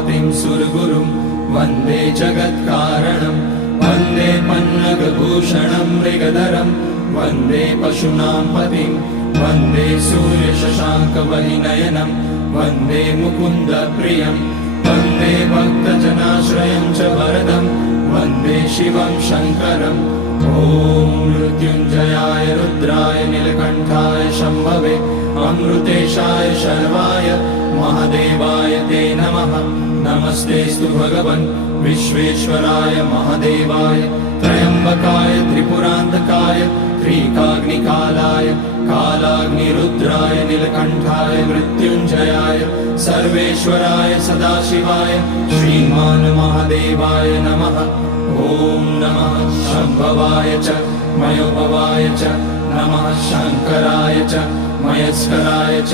पतिं सुरगुरुं वन्दे जगत्कारणं वन्दे पन्नगभूषणं मृगधरं वन्दे पशूनां पतिं वन्दे सूर्यशशाङ्कवहिनयनं वन्दे मुकुन्दप्रियं वन्दे भक्तजनाश्रयं च वरदं वन्दे शिवं शङ्करम् ॐ मृत्युञ्जयाय रुद्राय नीलकण्ठाय शम्भवे अमृतेशाय शर्वाय महादेवाय ते नमः। नमस्तेऽस्तु भगवन् विश्वेश्वराय महादेवाय त्र्यम्बकाय त्रिपुरान्तकाय त्रिकाग्निकालाय कालाग्निरुद्राय नीलकण्ठाय मृत्युञ्जयाय सर्वेश्वराय सदाशिवाय श्रीमान् महादेवाय नमः। ॐ नमः शम्भवाय च मयोभवाय च नमः शङ्कराय च मयस्कराय च